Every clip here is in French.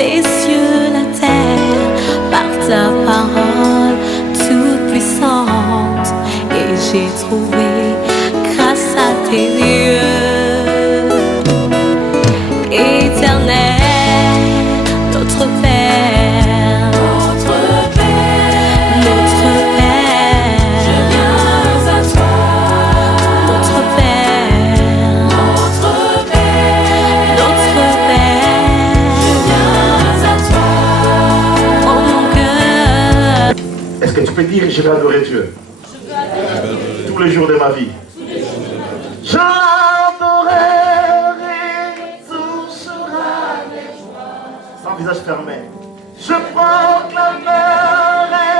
les cieux, la terre, par ta parole toute puissante. Et j'ai trouvé grâce à tes yeux, éternel, notre Père, notre Père, notre Père. Je viens à toi, notre Père, notre Père, notre Père. Je viens à toi, oh mon cœur. Est-ce que tu peux dire je vais adorer Dieu tous les jours de ma vie? Je l'adorerai toujours avec joie. Sans visage fermé. Je proclamerai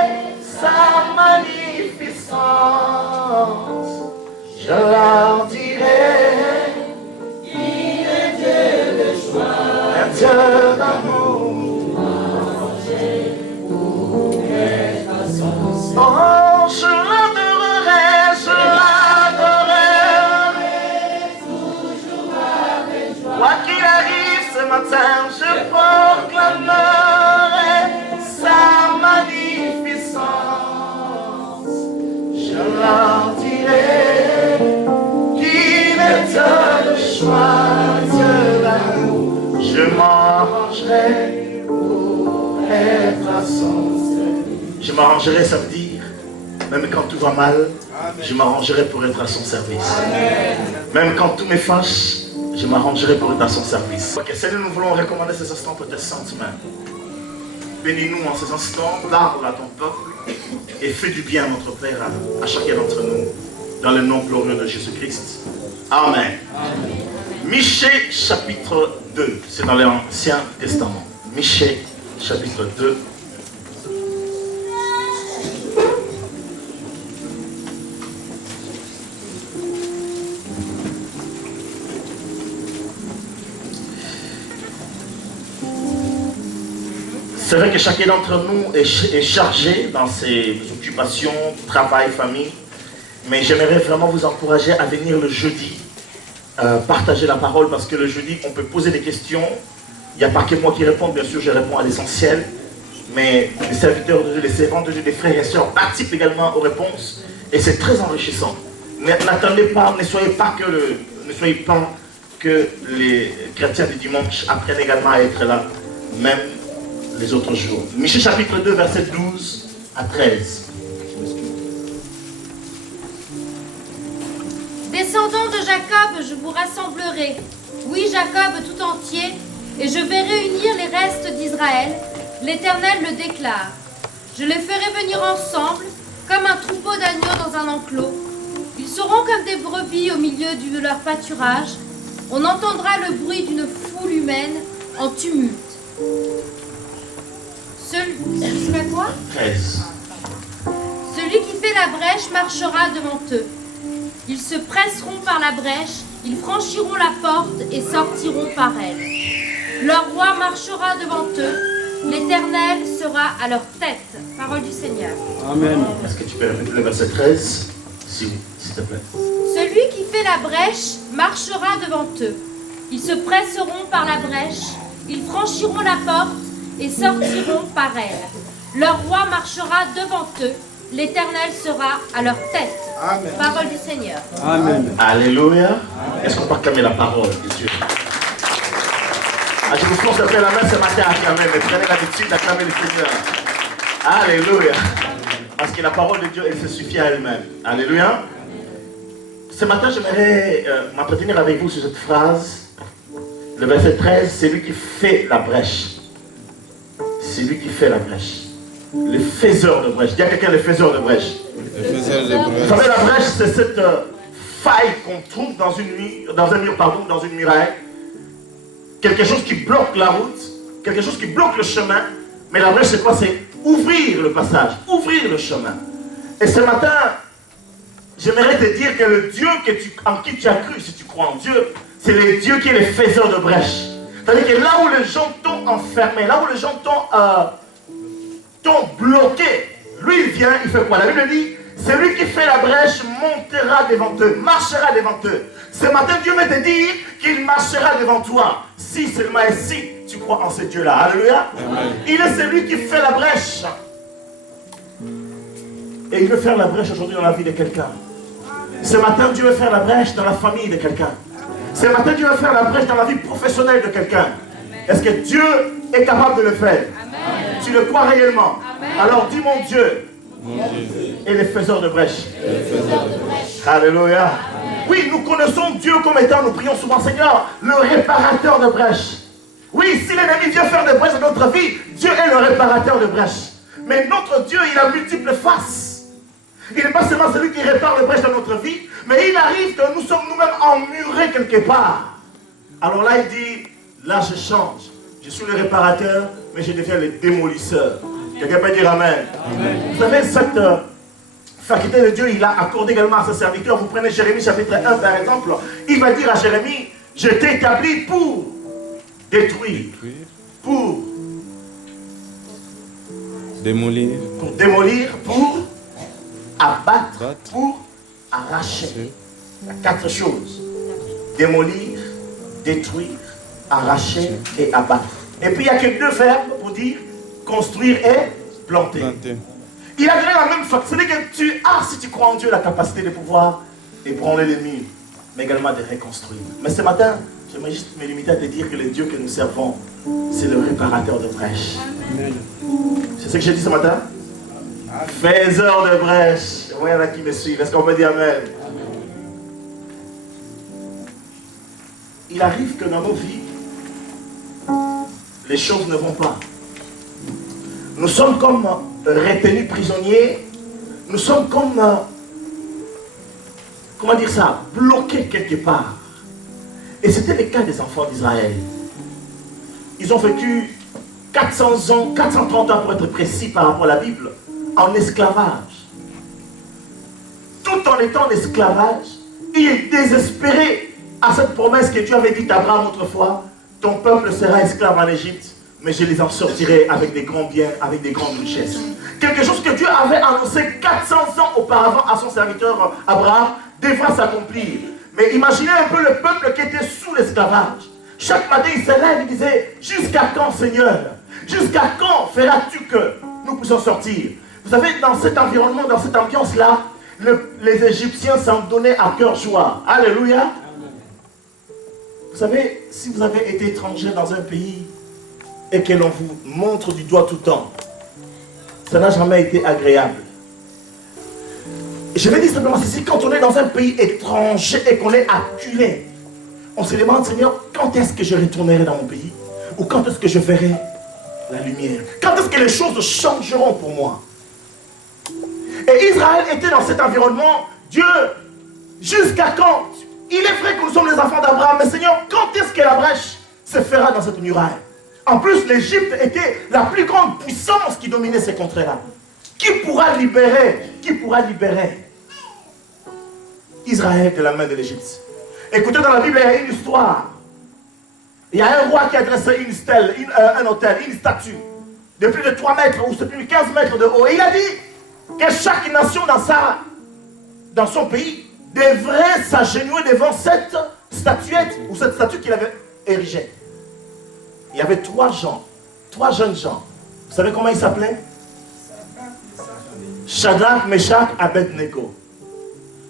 sa magnificence. Je leur dirai, il est Dieu de joie, un Dieu d'amour. Oh, je l'adorerai toujours avec joie. Quoi qu'il arrive ce matin, je proclamerai sa magnificence. Je leur dirai qu'il est Dieu de joie, Dieu d'amour. Je m'arrangerai pour être à son service. Je m'arrangerai, ça veut dire, même quand tout va mal, je m'arrangerai pour être à son service. Même quand tout me fâche, je m'arrangerai pour être à son service. Ok, Seigneur, nous voulons recommander ces instants pour tes saintes mains. Bénis-nous en ces instants, parle à ton peuple et fais du bien, notre Père, à chacun d'entre nous, dans le nom glorieux de Jésus-Christ. Amen. Michée chapitre 2, c'est dans l'Ancien Testament. Michée chapitre 2. C'est vrai que chacun d'entre nous est chargé dans ses occupations, travail, famille. Mais j'aimerais vraiment vous encourager à venir le jeudi, partager la parole, parce que le jeudi, on peut poser des questions. Il n'y a pas que moi qui réponds, bien sûr, je réponds à l'essentiel. Mais les serviteurs de Dieu, les servants de Dieu, les frères et sœurs participent également aux réponses. Et c'est très enrichissant. N'attendez pas, ne soyez pas que les chrétiens du dimanche apprennent également à être là, même les autres jours. Michée chapitre 2, verset 12 à 13. Descendants de Jacob, je vous rassemblerai. Oui, Jacob tout entier, et je vais réunir les restes d'Israël. L'Éternel le déclare. Je les ferai venir ensemble, comme un troupeau d'agneaux dans un enclos. Ils seront comme des brebis au milieu de leur pâturage. On entendra le bruit d'une foule humaine en tumulte. Jusqu'à quoi? 13. Celui qui fait la brèche marchera devant eux. Ils se presseront par la brèche, ils franchiront la porte et sortiront par elle. Leur roi marchera devant eux, l'Éternel sera à leur tête. Parole du Seigneur. Amen. Est-ce que tu peux répéter le verset 13, s'il te plaît? Celui qui fait la brèche marchera devant eux. Ils se presseront par la brèche, ils franchiront la porte et sortiront par elle. Leur roi marchera devant eux, l'Éternel sera à leur tête. Amen. Parole du Seigneur. Amen. Alléluia. Est-ce qu'on peut acclamer la parole de Dieu? Je vous pense à faire la main ce matin à acclamer, mais prenez l'habitude d'acclamer le Seigneur. Alléluia. Parce que la parole de Dieu, elle se suffit à elle-même. Alléluia. Ce matin, j'aimerais m'entretenir avec vous sur cette phrase. Le verset 13, c'est lui qui fait la brèche. C'est lui qui fait la brèche. Le faiseur de brèche. Dis à quelqu'un le faiseur de brèche. Le faiseur de brèche. Vous savez, la brèche, c'est cette faille qu'on trouve dans un mur, dans une muraille. Quelque chose qui bloque la route, quelque chose qui bloque le chemin. Mais la brèche, c'est quoi? C'est ouvrir le passage, ouvrir le chemin. Et ce matin, j'aimerais te dire que le Dieu en qui tu as cru, si tu crois en Dieu, c'est le Dieu qui est le faiseur de brèche. C'est-à-dire que là où les gens t'ont enfermé, là où les gens t'ont bloqué, lui il vient, il fait quoi? La Bible dit, celui qui fait la brèche montera devant eux, marchera devant eux. Ce matin, Dieu veut te dire qu'il marchera devant toi. Si seulement et si tu crois en ce Dieu-là. Alléluia. Amen. Il est celui qui fait la brèche. Et il veut faire la brèche aujourd'hui dans la vie de quelqu'un. Ce matin, Dieu veut faire la brèche dans la famille de quelqu'un. Ce matin, Dieu veut faire la brèche dans la vie professionnelle de quelqu'un. Est-ce que Dieu est capable de le faire? Amen. Tu le crois réellement? Amen. Alors dis mon Dieu est le faiseur de brèche. Alléluia. Oui, nous connaissons Dieu comme étant, nous prions souvent, Seigneur, le réparateur de brèche. Oui, si l'ennemi vient faire des brèches dans notre vie, Dieu est le réparateur de brèche. Mais notre Dieu, il a multiples faces. Il n'est pas seulement celui qui répare les brèches dans notre vie, mais il arrive que nous sommes nous-mêmes emmurés quelque part. Alors là, il dit, là je change. Je suis le réparateur, mais je deviens le démolisseur. Quelqu'un peut dire Amen. Amen. Vous savez, cette faculté de Dieu, il a accordé également à ses serviteurs. Vous prenez Jérémie chapitre 1 par exemple. Il va dire à Jérémie, je t'ai établi pour détruire, pour démolir, pour abattre, pour arracher. Il y a 4 choses. Démolir, détruire, arracher et abattre. Et puis il y a que 2 verbes pour dire construire et planter. Il a donné la même façon. C'est-à-dire que tu as, si tu crois en Dieu, la capacité de pouvoir ébranler les murs, mais également de reconstruire. Mais ce matin, j'aimerais juste me limiter à te dire que le Dieu que nous servons, c'est le réparateur de brèches. C'est ce que j'ai dit ce matin? Faiseur de brèches. Il y en a qui me suivent. Est-ce qu'on peut dire Amen? Il arrive que dans nos vies, les choses ne vont pas. Nous sommes comme retenus prisonniers. Nous sommes comme, comment dire ça, bloqués quelque part. Et c'était le cas des enfants d'Israël. Ils ont vécu 400 ans, 430 ans pour être précis par rapport à la Bible, en esclavage. Tout en étant en esclavage, il est désespéré à cette promesse que Dieu avait dit à Abraham autrefois, ton peuple sera esclave en Égypte, mais je les en sortirai avec des grands biens, avec des grandes richesses. Quelque chose que Dieu avait annoncé 400 ans auparavant à son serviteur Abraham devra s'accomplir. Mais imaginez un peu le peuple qui était sous l'esclavage. Chaque matin, il se lève et disait, jusqu'à quand, Seigneur? Jusqu'à quand feras-tu que nous puissions sortir? Vous savez, dans cet environnement, dans cette ambiance-là, les Égyptiens s'en donnaient à cœur joie. Alléluia. Vous savez, si vous avez été étranger dans un pays et que l'on vous montre du doigt tout le temps, ça n'a jamais été agréable. Je vais dire simplement ceci, quand on est dans un pays étranger et qu'on est acculé, on se demande, Seigneur, quand est-ce que je retournerai dans mon pays? Ou quand est-ce que je verrai la lumière? Quand est-ce que les choses changeront pour moi? Et Israël était dans cet environnement. Dieu, jusqu'à quand? Il est vrai que nous sommes les enfants d'Abraham, mais Seigneur, quand est-ce que la brèche se fera dans cette muraille? En plus, l'Égypte était la plus grande puissance qui dominait ces contrées-là. Qui pourra libérer Israël de la main de l'Égypte? Écoutez, dans la Bible, il y a une histoire. Il y a un roi qui a dressé une stèle, un autel, une statue de plus de 3 mètres ou c'est plus de 15 mètres de haut. Et il a dit que chaque nation dans son pays devrait s'agenouiller devant cette statuette ou cette statue qu'il avait érigée. Il y avait 3 jeunes gens. Vous savez comment ils s'appelaient? Shadrach, Meshach, Abednego.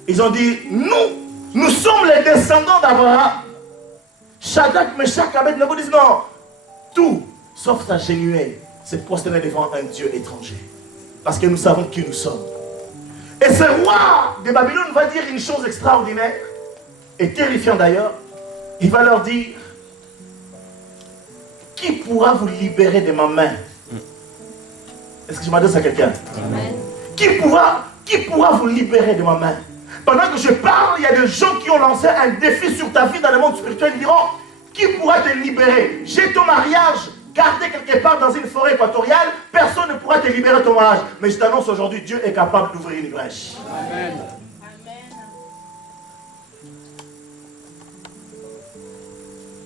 Ils ont dit, nous sommes les descendants d'Abraham. Shadrach, Meshach, Abednego disent non. Tout, sauf s'agenouiller, se prosterner devant un Dieu étranger. Parce que nous savons qui nous sommes. Et ce roi de Babylone va dire une chose extraordinaire, et terrifiante d'ailleurs. Il va leur dire, qui pourra vous libérer de ma main? Est-ce que je m'adresse à quelqu'un? Qui pourra vous libérer de ma main? Pendant que je parle, il y a des gens qui ont lancé un défi sur ta vie dans le monde spirituel. Ils diront, qui pourra te libérer? J'ai ton mariage gardé quelque part dans une forêt équatoriale, personne ne pourra te libérer de ton mariage. Mais je t'annonce aujourd'hui, Dieu est capable d'ouvrir une brèche. Amen.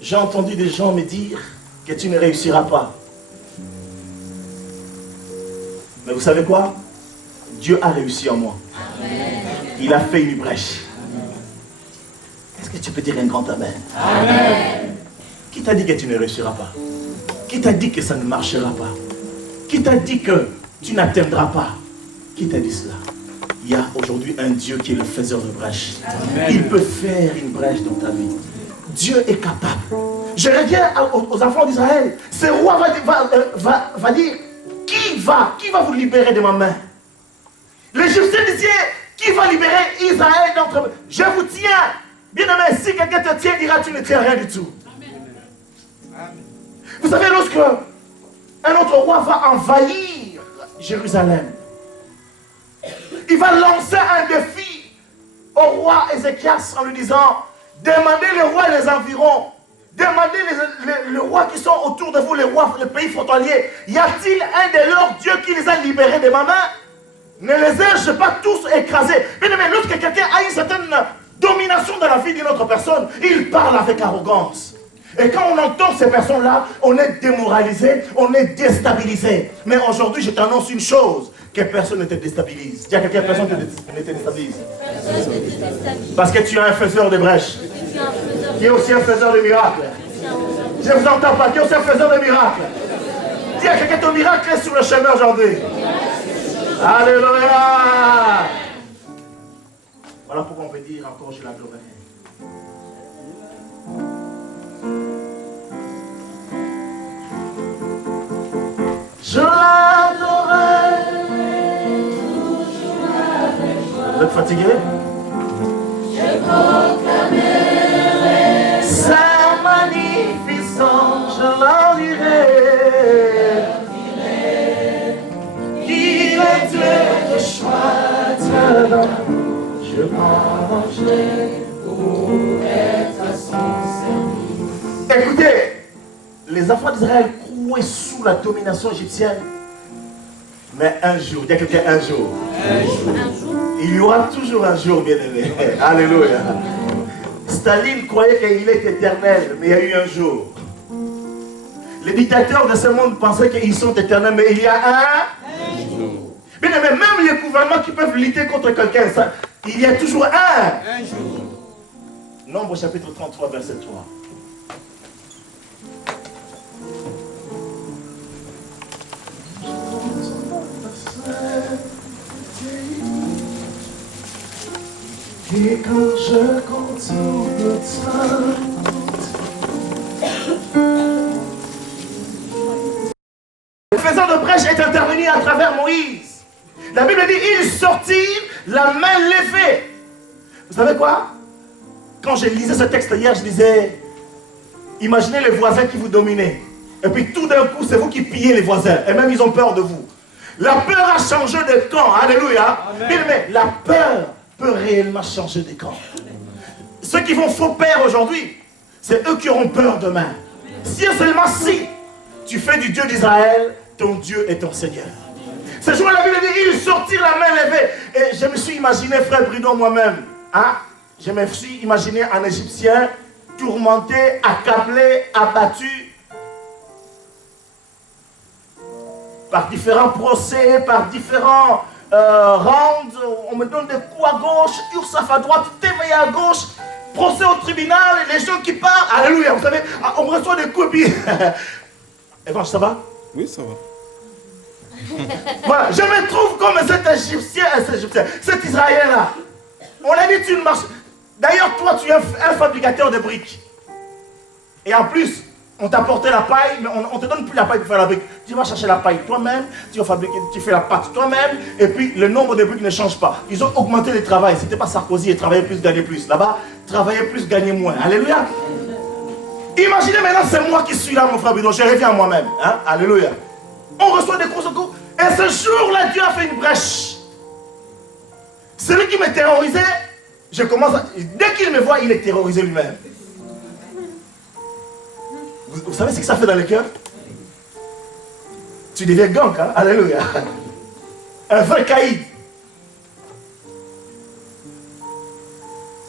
J'ai entendu des gens me dire que tu ne réussiras pas. Mais vous savez quoi? Dieu a réussi en moi. Amen. Il a fait une brèche. Est-ce que tu peux dire un grand Amen? Amen. Qui t'a dit que tu ne réussiras pas? Qui t'a dit que ça ne marchera pas? Qui t'a dit que tu n'atteindras pas? Qui t'a dit cela? Il y a aujourd'hui un Dieu qui est le faiseur de brèches. Il peut faire une brèche dans ta vie. Dieu est capable. Je reviens aux enfants d'Israël. Ce roi va dire, qui va vous libérer de ma main? L'Égyptien disait, qui va libérer Israël d'entre vous? Je vous tiens. Bien aimé, si quelqu'un te tient, dira, tu ne tiens rien du tout. Vous savez, lorsque un autre roi va envahir Jérusalem, il va lancer un défi au roi Ézéchias en lui disant, demandez les rois et les environs, demandez les rois qui sont autour de vous, les rois, les pays frontaliers, y a-t-il un de leurs dieux qui les a libérés de ma main? Ne les ai-je pas tous écrasés? Mais lorsque quelqu'un a une certaine domination dans la vie d'une autre personne, il parle avec arrogance. Et quand on entend ces personnes-là, on est démoralisé, on est déstabilisé. Mais aujourd'hui, je t'annonce une chose, que personne ne te déstabilise. Dis à quelqu'un, personne ne te déstabilise. Parce que tu es un faiseur de brèches. Tu es aussi un faiseur de miracles. Je ne vous entends pas, tu es aussi un faiseur de miracles. Dis à quelqu'un, ton miracle est sur le chemin aujourd'hui. Alléluia. Voilà pourquoi on peut dire encore, je l'adorerai. Je l'adorerai. Vous êtes fatigué? Je proclamerai sa magnificence, je leur dirai. Il est Dieu de choix, je mangerai pour être à son service. Écoutez, les enfants d'Israël crouaient sous la domination égyptienne. Mais un jour, il y a quelqu'un un jour. Il y aura toujours un jour, bien aimé. Alléluia. Staline croyait qu'il est éternel, mais il y a eu un jour. Les dictateurs de ce monde pensaient qu'ils sont éternels, mais il y a un jour. Bien aimé, même les gouvernements qui peuvent lutter contre quelqu'un, il y a toujours un jour. Nombre chapitre 33, verset 3. Et quand je contourne le faiseur de brèche est intervenu à travers Moïse. La Bible dit, ils sortirent la main levée. Vous savez quoi? Quand je lisais ce texte hier, je disais, imaginez les voisins qui vous dominaient. Et puis tout d'un coup, c'est vous qui pillez les voisins. Et même ils ont peur de vous. La peur a changé de camp. Alléluia. Mais la peur peut réellement changer de camp. Ceux qui vont faux père aujourd'hui, c'est eux qui auront peur demain. Si et seulement si tu fais du Dieu d'Israël, ton Dieu est ton Seigneur. Ce jour-là, la Bible dit, ils sortirent la main levée. Et je me suis imaginé, frère Bridon, moi-même, hein? Je me suis imaginé un Égyptien tourmenté, accablé, abattu par différents procès, par différents rounds. On me donne des coups à gauche, URSAF à droite, TVA à gauche, procès au tribunal, les gens qui parlent. Alléluia, vous savez, on me reçoit des coups et puis... Evange, ça va? Oui, ça va. Voilà, je me trouve comme cet Égyptien, cet Israélien-là. On a dit tu ne marches. D'ailleurs, toi, tu es un fabricateur de briques. Et en plus, on t'a apporté la paille, mais on ne te donne plus la paille pour faire la brique. Tu vas chercher la paille toi-même, tu vas fabriquer, tu fais la pâte toi-même, et puis le nombre de briques ne change pas. Ils ont augmenté le travail. C'était pas Sarkozy et travailler plus, gagner plus. Là-bas, travailler plus, gagner moins. Alléluia. Imaginez maintenant, c'est moi qui suis là, mon frère Bidon. Je reviens à moi-même. Hein? Alléluia. On reçoit des gros coups. Et ce jour-là, Dieu a fait une brèche. Celui qui me terrorisait, je commence à... Dès qu'il me voit, il est terrorisé lui-même. Vous savez ce que ça fait dans le cœur? Tu deviens gang, hein? Alléluia. Un vrai caïd.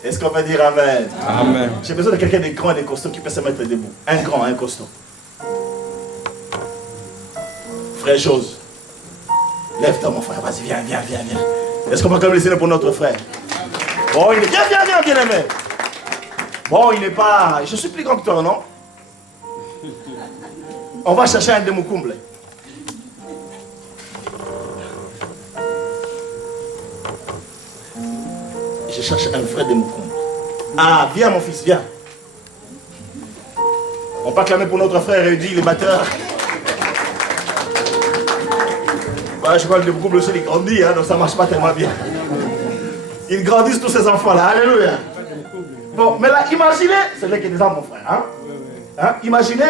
Est-ce qu'on peut dire amen? Amen. J'ai besoin de quelqu'un de grand et de costaud qui peut se mettre debout. Un grand, un costaud. Frère Chose, lève-toi mon frère, vas-y, viens. Est-ce qu'on peut quand même laisser pour notre frère? Bon, il est... Viens, bien aimé. Bon, il n'est pas... Je suis plus grand que toi, non? On va chercher un Demoukoumble. Je cherche un frère Demoukoumble. Ah, viens mon fils, viens. On peut acclamer pour notre frère Rudy, les batteurs. Voilà, je crois que le Demoukoumble aussi, il grandit, hein, donc ça ne marche pas tellement bien. Ils grandissent tous ces enfants-là, alléluia. Bon, mais là, imaginez, c'est là qui est déjà mon frère, hein? Hein? Imaginez,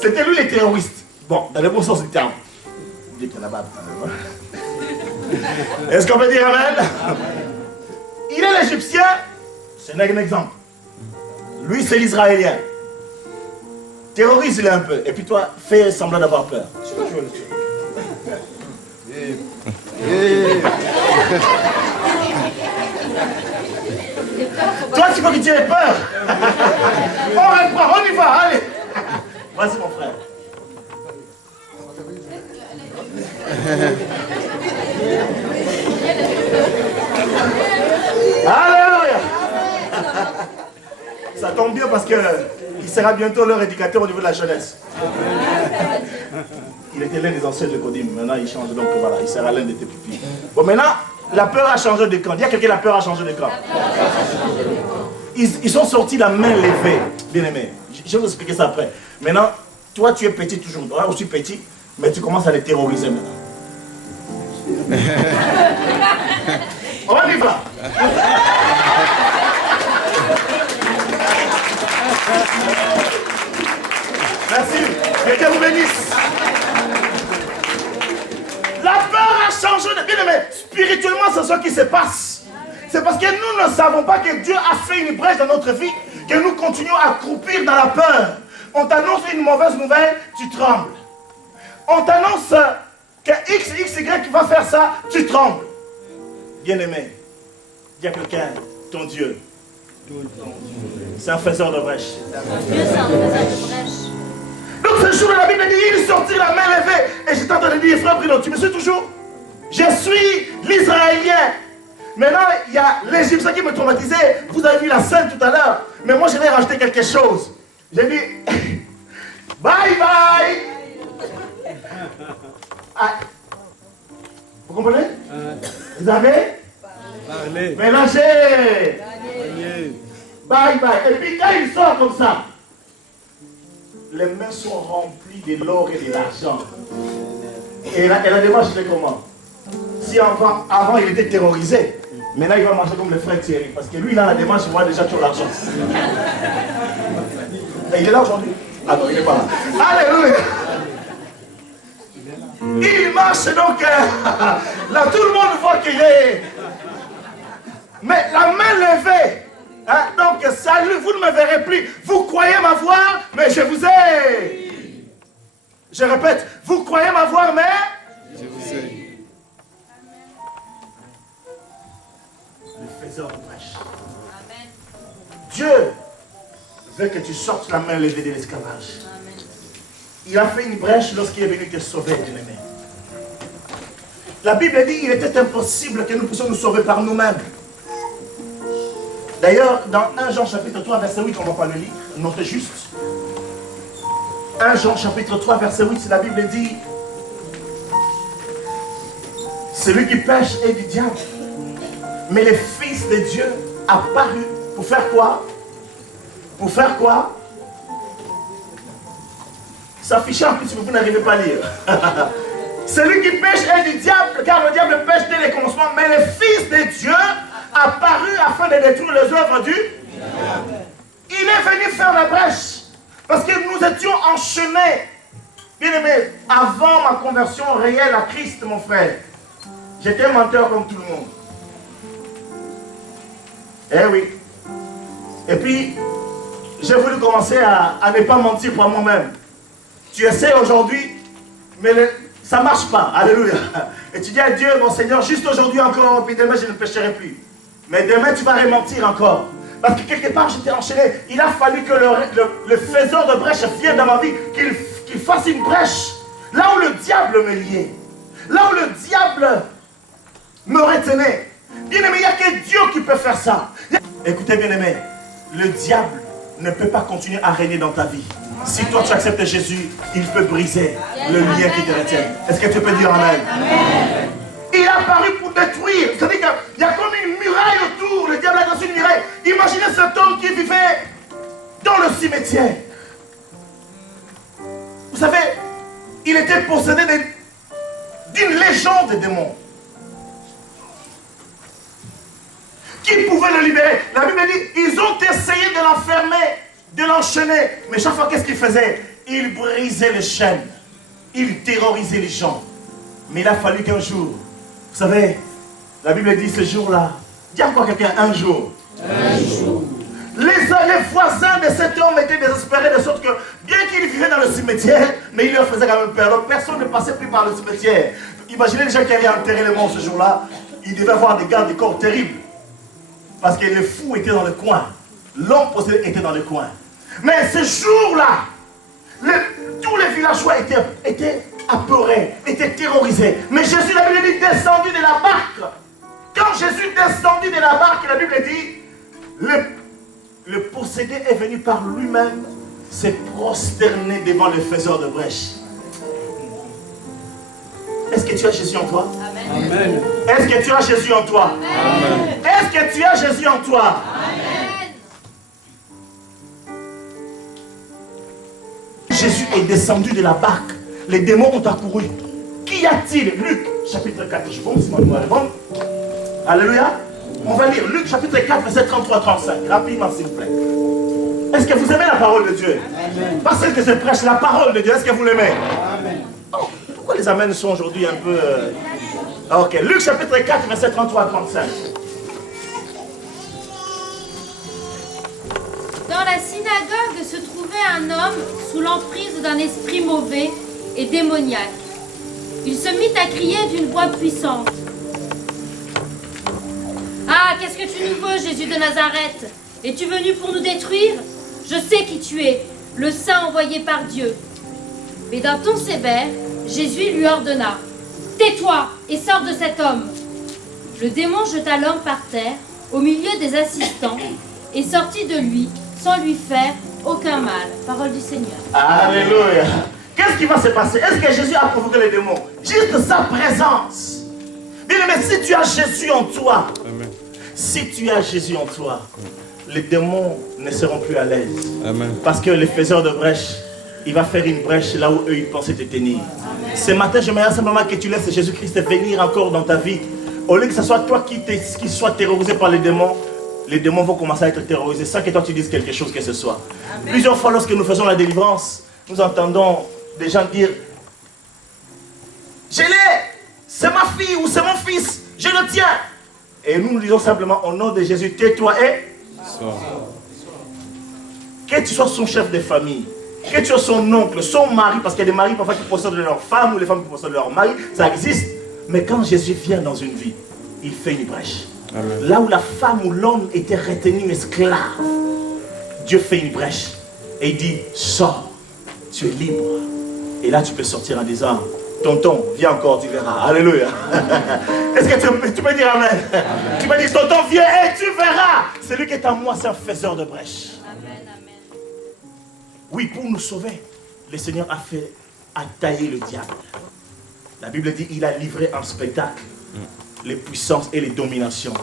c'était lui les terroristes. Bon, dans le bon sens du terme. Dit qu'il y en a pas. Est-ce qu'on peut dire amen? Il est l'Égyptien, c'est un exemple. Lui, c'est l'Israélien. Terrorise-le un peu, et puis toi, fais semblant d'avoir peur. Toi, tu faut que tu aies peur. On reprend, on y va, allez. Vas-y, mon frère. Alléluia. Ça tombe bien parce qu'il sera bientôt leur éducateur au niveau de la jeunesse. Il était l'un des anciens de Kodim. Maintenant, il change, donc voilà, il sera l'un de tes pupilles. Bon, maintenant, la peur a changé de camp. Dis à quelqu'un, la peur a changé de camp. Ils sont sortis la main levée, bien aimé. Je vais vous expliquer ça après. Maintenant, toi, tu es petit toujours. Moi aussi petit, mais tu commences à les terroriser maintenant. On y va. Merci. Que Dieu vous bénisse. La peur a changé de bien aimé. Spirituellement, c'est ce qui se passe. C'est parce que nous ne savons pas que Dieu a fait une brèche dans notre vie, que nous continuons à croupir dans la peur. On t'annonce une mauvaise nouvelle, tu trembles. On t'annonce que XY va faire ça, tu trembles. Bien-aimé, dis à quelqu'un, ton Dieu. C'est un faiseur de brèche. Dieu, c'est un faiseur de brèche. Donc ce jour, la Bible dit, il sortit la main levée. Et j'étais en train de dire, frère Bruno, tu me suis toujours? Je suis l'Israélien. Maintenant, il y a l'Égyptien qui me traumatisait. Vous avez vu la scène tout à l'heure. Mais moi, je vais rajouter quelque chose. J'ai dit, bye bye. Ah. Vous comprenez? Vous avez mélangé. Bye bye. Et puis quand il sort comme ça, les mains sont remplies de l'or et de l'argent. Et la démarche fait comment? Si avant il était terrorisé, maintenant il va marcher comme le frère Thierry. Parce que lui, il a la démarche, il voit déjà tout l'argent. Et il est là aujourd'hui? Ah non, il n'est pas là. Alléluia! Il marche donc, là tout le monde voit qu'il est. Mais la main levée, hein, donc salut, vous ne me verrez plus. Vous croyez m'avoir, mais je vous ai. Je répète, vous croyez m'avoir, mais je vous ai. Le faiseur de brèche. Amen. Dieu veut que tu sortes la main levée de l'esclavage. Il a fait une brèche lorsqu'il est venu te sauver, bien-aimé. La Bible dit qu'il était impossible que nous puissions nous sauver par nous-mêmes. D'ailleurs, dans 1 Jean chapitre 3, verset 8, on ne va pas le lire, notez juste. 1 Jean chapitre 3, verset 8, la Bible dit, celui qui pêche est du diable. Mais le Fils de Dieu a paru pour faire quoi? Pour faire quoi? S'afficher en plus si vous n'arrivez pas à lire. Celui qui pêche est du diable, car le diable pêche dès les commencements, mais le Fils de Dieu a paru afin de détruire les œuvres du diable. Il est venu faire la brèche, parce que nous étions enchaînés. Bien aimé, avant ma conversion réelle à Christ, mon frère, j'étais un menteur comme tout le monde. Eh oui. Et puis, j'ai voulu commencer à ne pas mentir pour moi-même. Tu essaies aujourd'hui, mais ça ne marche pas. Alléluia. Et tu dis à Dieu, mon Seigneur, juste aujourd'hui encore, puis demain je ne pécherai plus. Mais demain tu vas rementir encore. Parce que quelque part j'étais enchaîné. Il a fallu que le faiseur de brèche vienne dans ma vie, qu'il fasse une brèche. Là où le diable me liait. Là où le diable me retenait. Bien aimé, il n'y a que Dieu qui peut faire ça. Écoutez bien aimé, le diable ne peut pas continuer à régner dans ta vie. Si toi tu acceptes Jésus, il peut briser le lien qui te retient. Est-ce que tu peux dire Amen? Amen. Il est apparu pour détruire. C'est-à-dire qu'il y a comme une muraille autour. Le diable a dans une muraille. Imaginez cet homme qui vivait dans le cimetière. Vous savez, il était possédé d'une légende de démons. Qui pouvait le libérer? La Bible dit, ils ont essayé de l'enfermer, de l'enchaîner. Mais chaque fois, qu'est-ce qu'il faisait? Il brisait les chaînes. Il terrorisait les gens. Mais il a fallu qu'un jour, vous savez, la Bible dit ce jour-là, dis encore quelqu'un, un jour. Un jour. Les voisins de cet homme étaient désespérés de sorte que, bien qu'il vivait dans le cimetière, mais il leur faisait quand même peur. Donc personne ne passait plus par le cimetière. Imaginez les gens qui allaient enterrer les morts ce jour-là. Ils devaient avoir des gardes du corps terribles. Parce que les fous étaient dans le coin. L'homme possédé était dans le coin. Mais ce jour-là, tous les villageois étaient apeurés, étaient terrorisés. Mais Jésus, la Bible dit, descendu de la barque. Quand Jésus descendit de la barque, la Bible dit, le possédé est venu par lui-même se prosterner devant le faiseur de brèche. Est-ce que tu as Jésus en toi? Amen. Est-ce que tu as Jésus en toi? Amen. Est-ce que tu as Jésus en toi? Amen. Jésus est descendu de la barque. Les démons ont accouru. Qu'y a-t-il? Luc, chapitre 4. Je pense, bon. Alléluia. On va lire Luc, chapitre 4, verset 33-35. Rapidement, s'il vous plaît. Est-ce que vous aimez la parole de Dieu? Amen. Pas celle que je prêche, la parole de Dieu. Est-ce que vous l'aimez? Amen. Oh, pourquoi les amens sont aujourd'hui un peu... Ok, Luc, chapitre 4, verset 33-35. Dans la synagogue se trouvait un homme sous l'emprise d'un esprit mauvais et démoniaque. Il se mit à crier d'une voix puissante. « Ah, qu'est-ce que tu nous veux, Jésus de Nazareth? Es-tu venu pour nous détruire? Je sais qui tu es, le saint envoyé par Dieu. » Mais d'un ton sévère, Jésus lui ordonna. « Tais-toi et sors de cet homme. » Le démon jeta l'homme par terre, au milieu des assistants, et sortit de lui sans lui faire aucun mal. Parole du Seigneur. Alléluia. Qu'est-ce qui va se passer? Est-ce que Jésus a provoqué les démons? Juste sa présence. Bien, mais si tu as Jésus en toi, amen. Si tu as Jésus en toi, les démons ne seront plus à l'aise. Parce que le faiseur de brèche, il va faire une brèche là où eux ils pensaient te tenir. Amen. Ce matin, j'aimerais simplement que tu laisses Jésus-Christ venir encore dans ta vie. Au lieu que ce soit toi qui sois terrorisé par les démons vont commencer à être terrorisés sans que toi tu dises quelque chose que ce soit. Amen. Plusieurs fois lorsque nous faisons la délivrance, nous entendons des gens dire « Je l'ai, c'est ma fille ou c'est mon fils, je le tiens ». Et nous disons simplement au nom de Jésus, tais-toi et sors. Que tu sois son chef de famille, que tu sois son oncle, son mari, parce qu'il y a des maris parfois qui possèdent leur femme ou les femmes qui possèdent leur mari, ça existe. Mais quand Jésus vient dans une vie, il fait une brèche. Amen. Là où la femme ou l'homme était retenu esclave, Dieu fait une brèche et il dit, sors, tu es libre. Et là tu peux sortir en disant, tonton, viens encore, tu verras. Alléluia. Est-ce que tu peux dire amen? Amen. Tu peux dire, tonton, viens et tu verras. Celui qui est en moi, c'est un faiseur de brèche. Amen, amen. Oui, pour nous sauver, le Seigneur a taillé le diable. La Bible dit, il a livré en spectacle les puissances et les dominations.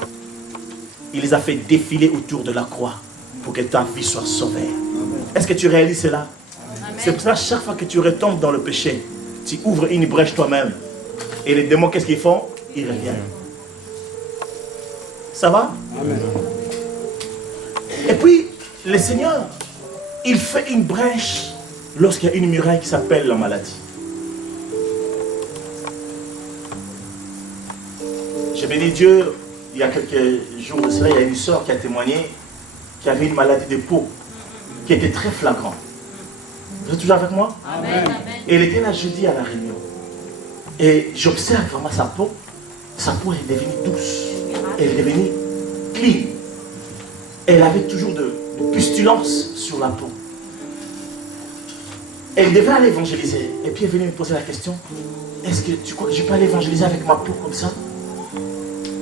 Il les a fait défiler autour de la croix pour que ta vie soit sauvée. Est-ce que tu réalises cela? Amen. C'est pour ça, chaque fois que tu retombes dans le péché, tu ouvres une brèche toi-même. Et les démons, qu'est-ce qu'ils font? Ils reviennent. Ça va? Amen. Et puis, le Seigneur, il fait une brèche lorsqu'il y a une muraille qui s'appelle la maladie. J'ai béni Dieu, il y a quelques jours de cela, il y a une soeur qui a témoigné qui avait une maladie de peau qui était très flagrante. Vous êtes toujours avec moi? Amen. Et elle était là jeudi à la réunion. Et j'observe vraiment sa peau est devenue douce. Elle est devenue clean. Elle avait toujours de pustulence sur la peau. Elle devait aller évangéliser. Et puis elle est venue me poser la question, est-ce que tu crois que je peux aller évangéliser avec ma peau comme ça?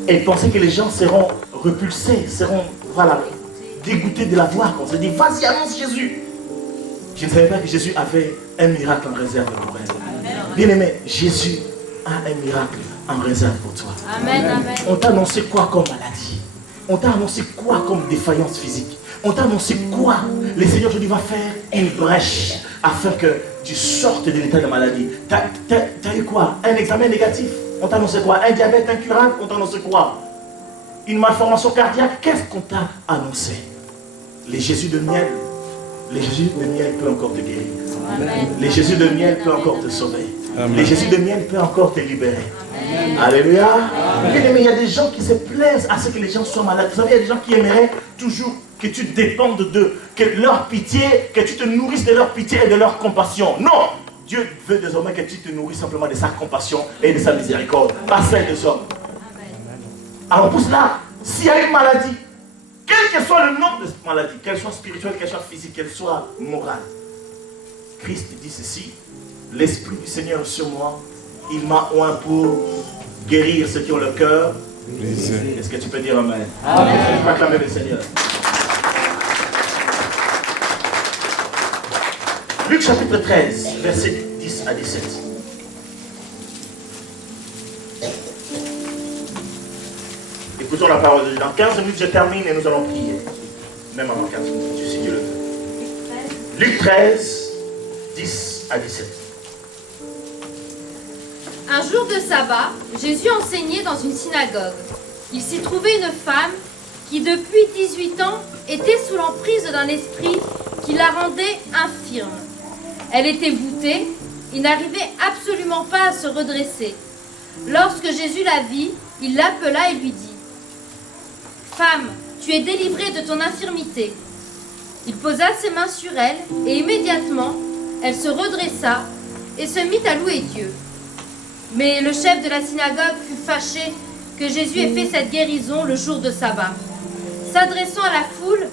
Elle pensait que les gens seront repulsés, seront, voilà, dégoûté de la voir. On se dit, vas-y, annonce Jésus. Je ne savais pas que Jésus avait un miracle en réserve pour elle. Bien aimé, Jésus a un miracle en réserve pour toi. Amen, amen. On t'a annoncé quoi comme maladie? On t'a annoncé quoi comme défaillance physique? On t'a annoncé quoi? Le Seigneur aujourd'hui va faire une brèche afin que tu sortes de l'état de maladie. T'as eu quoi? Un examen négatif? On t'a annoncé quoi? Un diabète incurable? On t'a annoncé quoi? Une malformation cardiaque? Qu'est-ce qu'on t'a annoncé? Les Jésus de miel. Les Jésus de miel peut encore te guérir. Amen. Les Jésus de miel peut encore te sauver. Amen. Les Jésus de miel peut encore te libérer. Alléluia. Bien aimé, il y a des gens qui se plaisent à ce que les gens soient malades. Vous savez, il y a des gens qui aimeraient toujours que tu dépendes d'eux, que leur pitié, que tu te nourrisses de leur pitié et de leur compassion. Non! Dieu veut désormais que tu te nourrisses simplement de sa compassion et de sa miséricorde, pas celle des hommes. Alors pour cela, s'il y a une maladie, quel que soit le nom de cette maladie, qu'elle soit spirituelle, qu'elle soit physique, qu'elle soit morale, Christ dit ceci: l'Esprit du Seigneur est sur moi, il m'a oint pour guérir ceux qui ont le cœur. Est-ce que tu peux dire Amen? Amen. Je vais acclamer le Seigneur. Luc chapitre 13, versets 10 à 17. Écoutons la parole de Dieu. Dans 15 minutes, je termine et nous allons prier. Même avant 15 minutes, si Dieu le veut. Luc 13, 10 à 17. Un jour de sabbat, Jésus enseignait dans une synagogue. Il s'y trouvait une femme qui, depuis 18 ans, était sous l'emprise d'un esprit qui la rendait infirme. Elle était voûtée et n'arrivait absolument pas à se redresser. Lorsque Jésus la vit, il l'appela et lui dit: « Femme, tu es délivrée de ton infirmité. » Il posa ses mains sur elle et immédiatement, elle se redressa et se mit à louer Dieu. Mais le chef de la synagogue fut fâché que Jésus ait fait cette guérison le jour de sabbat. S'adressant à la foule,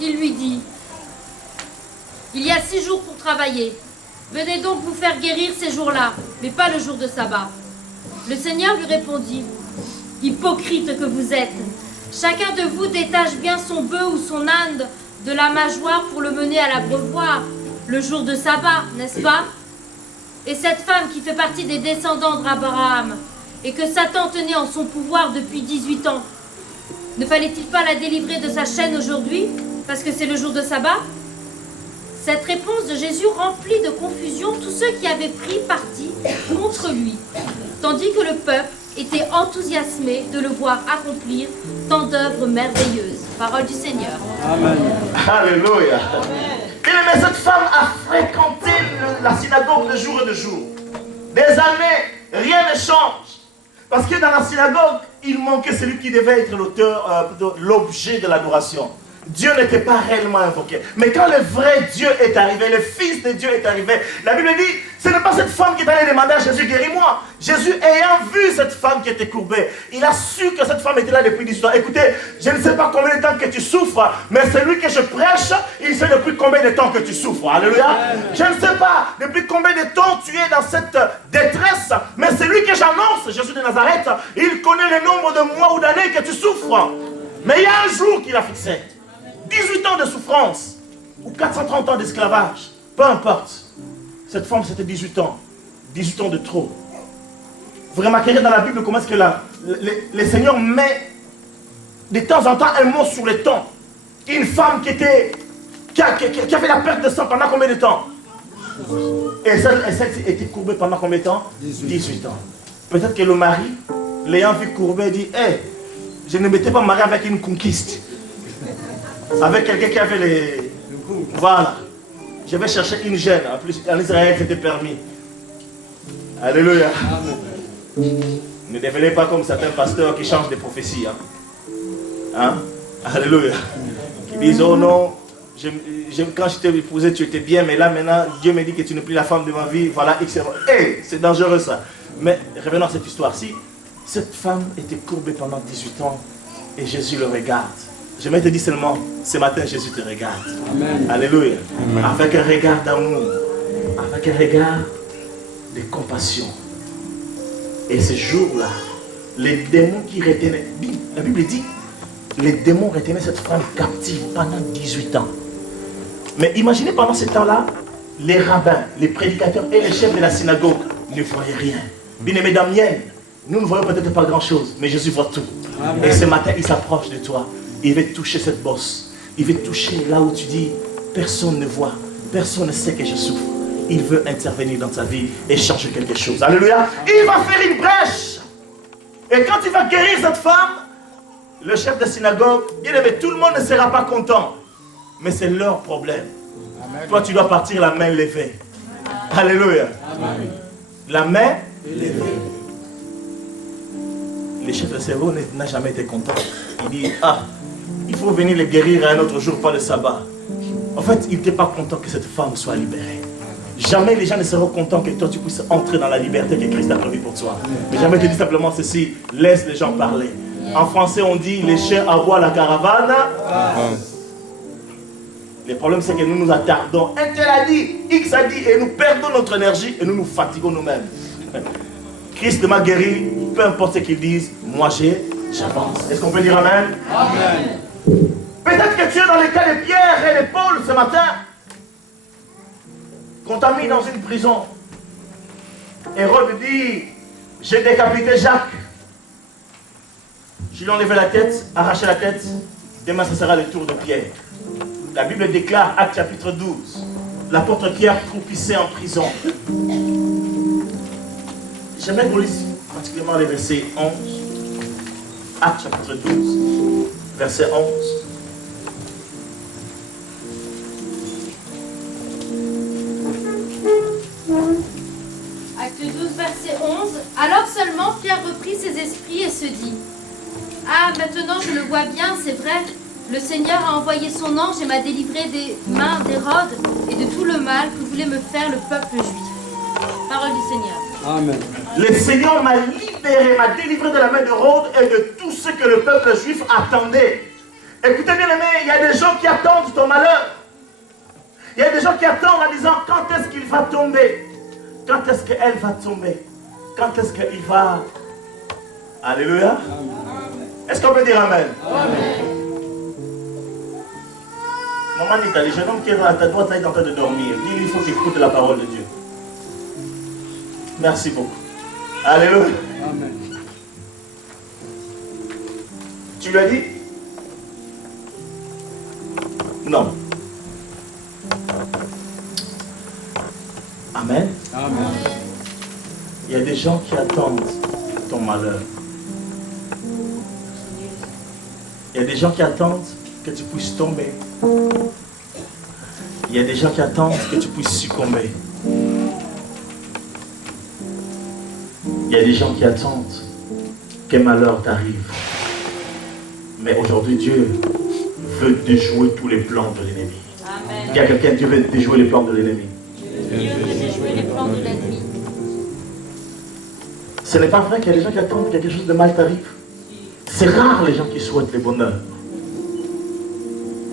il lui dit: « Il y a 6 jours pour travailler. Venez donc vous faire guérir ces jours-là, mais pas le jour de sabbat. » Le Seigneur lui répondit: « Hypocrite que vous êtes, chacun de vous détache bien son bœuf ou son âne de la mâchoire pour le mener à l'abreuvoir le jour de sabbat, n'est-ce pas? Et cette femme qui fait partie des descendants d'Abraham et que Satan tenait en son pouvoir depuis 18 ans, ne fallait-il pas la délivrer de sa chaîne aujourd'hui parce que c'est le jour de sabbat? » Cette réponse de Jésus remplit de confusion tous ceux qui avaient pris parti contre lui, tandis que le peuple était enthousiasmé de le voir accomplir tant d'œuvres merveilleuses. Parole du Seigneur. Amen. Alléluia. Mais cette femme a fréquenté la synagogue de jour et de jour. Des années, rien ne change. Parce que dans la synagogue, il manquait celui qui devait être l'auteur, l'objet de l'adoration. Dieu n'était pas réellement invoqué. Mais quand le vrai Dieu est arrivé, le Fils de Dieu est arrivé, la Bible dit, ce n'est pas cette femme qui est allée demander à Jésus, guéris-moi. Jésus, ayant vu cette femme qui était courbée, il a su que cette femme était là depuis 18 ans. Écoutez, je ne sais pas combien de temps que tu souffres, mais celui que je prêche, il sait depuis combien de temps que tu souffres. Alléluia. Je ne sais pas depuis combien de temps tu es dans cette détresse, mais celui que j'annonce, Jésus de Nazareth, il connaît le nombre de mois ou d'années que tu souffres. Mais il y a un jour qu'il a fixé. 18 ans de souffrance ou 430 ans d'esclavage, peu importe. Cette femme, c'était 18 ans. 18 ans de trop. Vous remarquerez dans la Bible comment est-ce que le Seigneur met de temps en temps un mot sur le temps. Une femme qui avait la perte de sang pendant combien de temps? Et celle était courbée pendant combien de temps? 18 ans. Peut-être que le mari, l'ayant vu courbée, dit: hey, je ne m'étais pas marié avec une conquiste. Avec quelqu'un qui avait les... Voilà. Je vais chercher une gêne. En plus, en Israël, c'était permis. Alléluia. Ne devenez pas comme certains pasteurs qui changent de prophétie. Hein? Alléluia. Qui disent: oh non, quand je t'ai épousé, tu étais bien, mais là maintenant, Dieu me dit que tu n'es plus la femme de ma vie. Voilà, hey, c'est dangereux ça. Mais revenons à cette histoire-ci. Cette femme était courbée pendant 18 ans et Jésus le regarde. Je vais te dire seulement, ce matin, Jésus te regarde. Amen. Alléluia. Amen. Avec un regard d'amour, avec un regard de compassion. Et ce jour-là, les démons qui retenaient, la Bible dit les démons retenaient cette femme captive pendant 18 ans. Mais imaginez pendant ce temps-là, les rabbins, les prédicateurs et les chefs de la synagogue ne voyaient rien. Bien-aimés dans mienne, nous ne voyons peut-être pas grand-chose, mais Jésus voit tout. Amen. Et ce matin, il s'approche de toi. Il veut toucher cette bosse. Il veut toucher là où tu dis, personne ne voit, personne ne sait que je souffre. Il veut intervenir dans ta vie et changer quelque chose. Alléluia. Il va faire une brèche. Et quand il va guérir cette femme, le chef de synagogue, bien aimé, tout le monde ne sera pas content. Mais c'est leur problème. Amen. Toi, tu dois partir la main levée. Amen. Alléluia. Amen. La main levée. Le chef de cerveau n'a jamais été content. Il dit, ah, il faut venir les guérir un autre jour, pas le sabbat. En fait, il n'était pas content que cette femme soit libérée. Jamais les gens ne seront contents que toi tu puisses entrer dans la liberté que Christ a prévue pour toi. Mais jamais te dis simplement ceci, laisse les gens parler. En français on dit, les chiens aboient la caravane. Le problème c'est que nous nous attardons. Un tel a dit, X a dit, et nous perdons notre énergie et nous nous fatiguons nous-mêmes. Christ m'a guéri, peu importe ce qu'ils disent, moi j'avance. Est-ce qu'on peut dire Amen? Amen. Peut-être que tu es dans les cas de Pierre et de Paul ce matin, qu'on t'a mis dans une prison. Hérode dit, j'ai décapité Jacques. Je lui ai enlevé la tête, arraché la tête. Demain, ce sera le tour de Pierre. La Bible déclare, Actes chapitre 12, l'apôtre Pierre croupissait en prison. J'aimerais qu'on lise particulièrement les versets 11. Actes chapitre 12, verset 11. Acte 12, verset 11. Alors seulement Pierre reprit ses esprits et se dit, ah, maintenant je le vois bien, c'est vrai, le Seigneur a envoyé son ange et m'a délivré des mains d'Hérode et de tout le mal que voulait me faire le peuple juif. Parole du Seigneur. Amen. Le Seigneur m'a libéré, m'a délivré de la main d'Hérode et de tout ce que le peuple juif attendait. Écoutez bien aimés, il y a des gens qui attendent ton malheur. Il y a des gens qui attendent en disant quand est-ce qu'il va tomber? Quand est-ce qu'elle va tomber? Quand est-ce qu'il va... Alléluia. Est-ce qu'on peut dire Amen? Amen. Maman Nita, les jeunes hommes qui sont à ta droite, ils sont en train de dormir. Dis-lui, il faut qu'il écoute la parole de Dieu. Merci beaucoup. Alléluia. Amen. Tu lui as dit? Non. Amen. Amen. Il y a des gens qui attendent ton malheur. Il y a des gens qui attendent que tu puisses tomber. Il y a des gens qui attendent que tu puisses succomber. Il y a des gens qui attendent que malheur t'arrive. Mais aujourd'hui, Dieu veut déjouer tous les plans de l'ennemi. Il y a quelqu'un qui veut déjouer les plans de l'ennemi. Dieu veut déjouer les plans de l'ennemi. Ce n'est pas vrai qu'il y a des gens qui attendent que quelque chose de mal t'arrive. C'est rare les gens qui souhaitent le bonheur.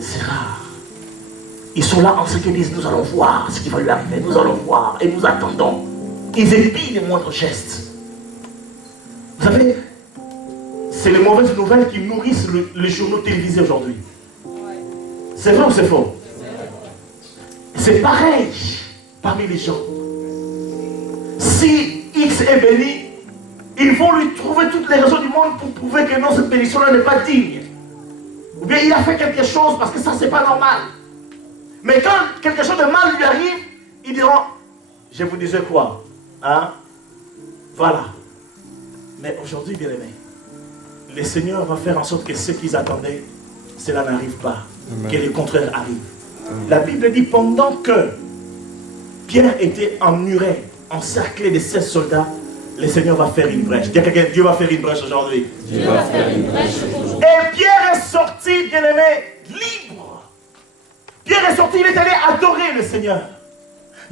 C'est rare. Ils sont là en ce qu'ils disent, nous allons voir ce qui va lui arriver, nous allons voir et nous attendons. Ils épient les moindres gestes. Vous savez, c'est les mauvaises nouvelles qui nourrissent les journaux télévisés aujourd'hui. C'est vrai ou c'est faux? C'est pareil parmi les gens. Si X est béni, ils vont lui trouver toutes les raisons du monde pour prouver que non, cette bénédiction-là n'est pas digne. Ou bien il a fait quelque chose parce que ça, c'est pas normal. Mais quand quelque chose de mal lui arrive, ils diront, je vous disais quoi? Hein? Voilà. Mais aujourd'hui, bien aimé, le Seigneur va faire en sorte que ce qu'ils attendaient, cela n'arrive pas. Amen. Que le contraire arrive. Amen. La Bible dit, pendant que Pierre était emmuré, encerclé de 16 soldats, le Seigneur va faire une brèche. Dis à quelqu'un, Dieu va faire une brèche aujourd'hui. Dieu va faire une brèche aujourd'hui. Et Pierre est sorti, bien aimé, libre. Pierre est sorti, il est allé adorer le Seigneur.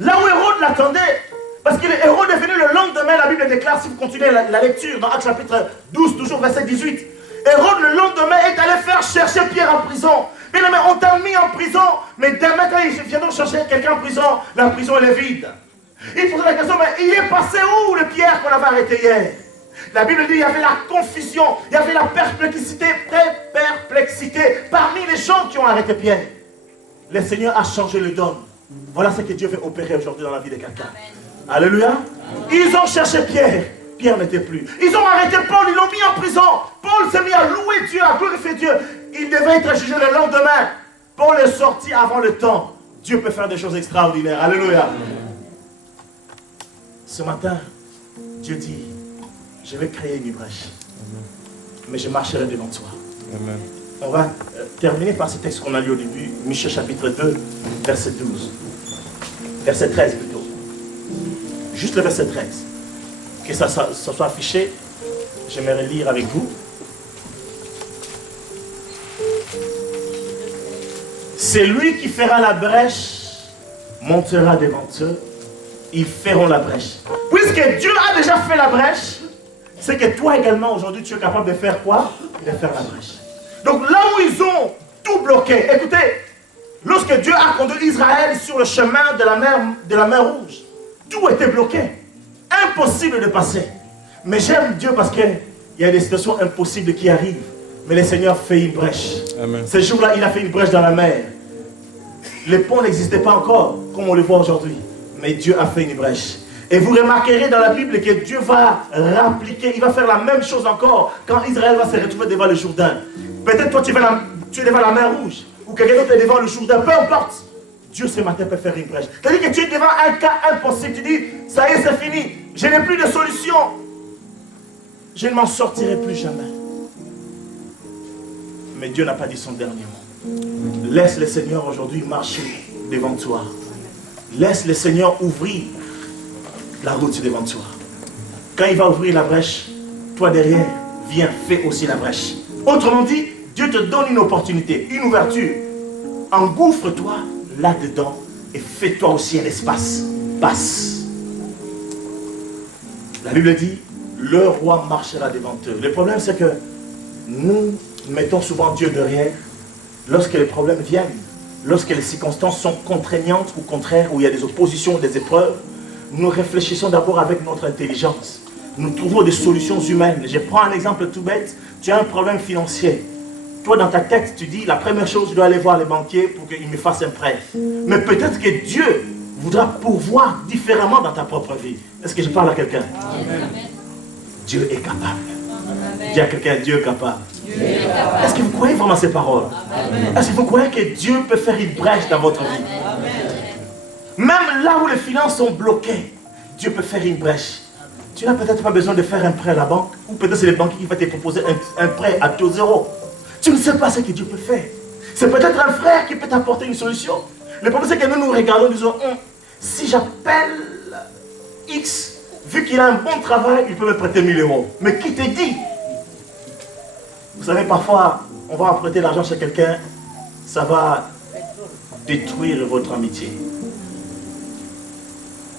Là où Hérode l'attendait, parce que Hérode est venu le lendemain, la Bible déclare, si vous continuez la lecture dans Actes chapitre 12, toujours verset 18, Hérode le lendemain est allé faire chercher Pierre en prison. Bien aimé, on t'a mis en prison, mais demain quand ils viennent chercher quelqu'un en prison, la prison elle est vide. Il pose la question, mais il est passé où le Pierre qu'on avait arrêté hier? La Bible dit qu'il y avait la confusion, il y avait la perplexité parmi les gens qui ont arrêté Pierre. Le Seigneur a changé le don. Voilà ce que Dieu veut opérer aujourd'hui dans la vie de quelqu'un. Alléluia. Ils ont cherché Pierre. Pierre n'était plus. Ils ont arrêté Paul, ils l'ont mis en prison. Paul s'est mis à louer Dieu, à glorifier Dieu. Il devait être jugé le lendemain. Paul est sorti avant le temps. Dieu peut faire des choses extraordinaires. Alléluia. Ce matin, Dieu dit, je vais créer une brèche. Mais je marcherai devant toi. Amen. On va terminer par ce texte qu'on a lu au début, Michée chapitre 2, verset 12. Verset 13 plutôt. Juste le verset 13. Que ça soit affiché, j'aimerais lire avec vous. C'est lui qui fera la brèche, montera devant eux, ils feront la brèche. Puisque Dieu a déjà fait la brèche, c'est que toi également aujourd'hui tu es capable de faire quoi? De faire la brèche. Donc là où ils ont tout bloqué, écoutez, lorsque Dieu a conduit Israël sur le chemin de la mer Rouge, tout était bloqué. Impossible de passer. Mais j'aime Dieu parce qu'il y a des situations impossibles qui arrivent. Mais le Seigneur fait une brèche. Amen. Ce jour-là, il a fait une brèche dans la mer. Les ponts n'existaient pas encore, comme on le voit aujourd'hui. Mais Dieu a fait une brèche. Et vous remarquerez dans la Bible que Dieu va réappliquer, il va faire la même chose encore quand Israël va se retrouver devant le Jourdain. Peut-être toi tu es devant la mer Rouge, ou quelqu'un d'autre est devant le Jourdain, peu importe. Dieu ce matin peut faire une brèche. C'est-à-dire que tu es devant un cas impossible, tu dis, ça y est, c'est fini, je n'ai plus de solution. Je ne m'en sortirai plus jamais. Mais Dieu n'a pas dit son dernier mot. Laisse le Seigneur aujourd'hui marcher devant toi. Laisse le Seigneur ouvrir la route devant toi. Quand il va ouvrir la brèche, toi derrière, viens, fais aussi la brèche. Autrement dit, Dieu te donne une opportunité, une ouverture. Engouffre-toi là-dedans et fais-toi aussi un espace. Passe. La Bible dit, le roi marchera devant eux. Le problème, c'est que nous mettons souvent Dieu derrière lorsque les problèmes viennent, lorsque les circonstances sont contraignantes ou contraires, où il y a des oppositions, des épreuves. Nous réfléchissons d'abord avec notre intelligence. Nous trouvons des solutions humaines. Je prends un exemple tout bête. Tu as un problème financier. Toi, dans ta tête, tu dis, la première chose, je dois aller voir les banquiers pour qu'ils me fassent un prêt. Mais peut-être que Dieu voudra pourvoir différemment dans ta propre vie. Est-ce que je parle à quelqu'un? Dieu est capable. Dis à quelqu'un, Dieu est capable. Est-ce que vous croyez vraiment ces paroles? Est-ce que vous croyez que Dieu peut faire une brèche dans votre vie? Même là où les finances sont bloquées, Dieu peut faire une brèche. Tu n'as peut-être pas besoin de faire un prêt à la banque, ou peut-être c'est le banquier qui va te proposer un prêt à taux zéro. Tu ne sais pas ce que Dieu peut faire. C'est peut-être un frère qui peut t'apporter une solution. Le problème c'est que nous nous regardons et disons, si j'appelle X, vu qu'il a un bon travail, il peut me prêter 1000 euros. Mais qui te dit? Vous savez, parfois, on va prêter l'argent chez quelqu'un, ça va détruire votre amitié.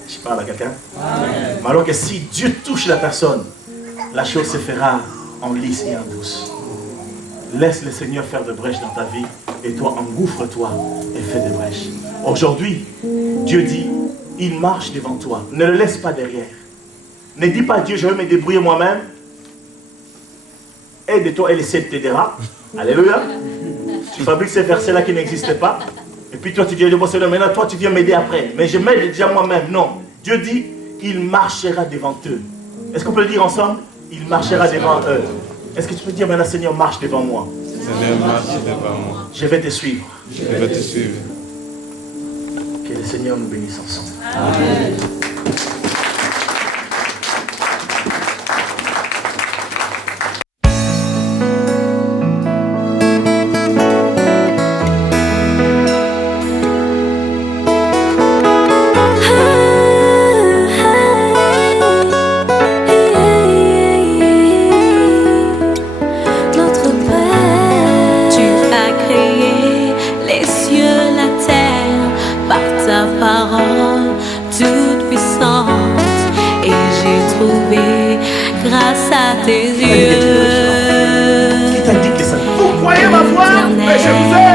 Je parle à quelqu'un. Mais alors que si Dieu touche la personne, la chose se fera en lisse et en douce. Laisse le Seigneur faire des brèches dans ta vie et toi engouffre-toi et fais des brèches. Aujourd'hui, Dieu dit, il marche devant toi. Ne le laisse pas derrière. Ne dis pas à Dieu, je vais me débrouiller moi-même. Aide-toi et le ciel t'aidera. Alléluia. Tu fabriques ces versets-là qui n'existent pas. Et puis toi tu dis, bon Seigneur, maintenant toi tu viens m'aider après. Mais je m'aide déjà moi-même. Non. Dieu dit, il marchera devant eux. Est-ce qu'on peut le dire ensemble? Il marchera devant eux. Est-ce que tu peux dire maintenant, Seigneur, marche devant moi? Seigneur, marche devant moi. Je vais te suivre. Je vais te suivre. Que le Seigneur nous bénisse ensemble. Amen. Grâce à tes yeux. Qui t'a dit que ça? Vous croyez ma voix? Mais je vous aime.